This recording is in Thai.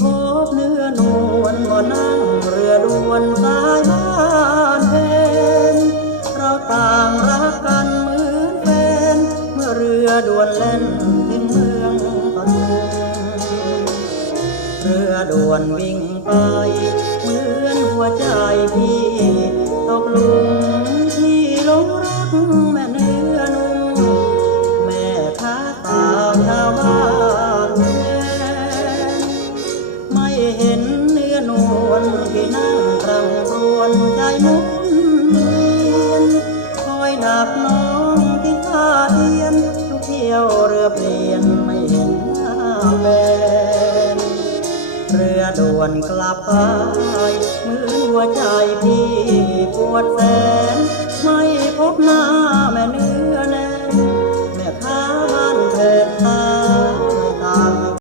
พบเนื้อนวลก็นั่งเรือด่วนสายบ้านเพนเราต่างรักกันเหมือนแฟนเมื่อเรือด่วนเล่นถึงเมืองปทุมเรือด่วนวิ่งไปเหมือนหัวใจพี่ตกลุมที่หลงรักแม่เนื้อ เห็นเนื้อนวลที่นั่งรำรวนใจมุนเวียนคอยหนักน้องที่ท่าเทียนทุกเที่ยวเรือเปลี่ยนไม่เห็นหน้าแบนเรือด่วนกลับไปเหมือนหัวใจพี่ปวดแสนไม่พบ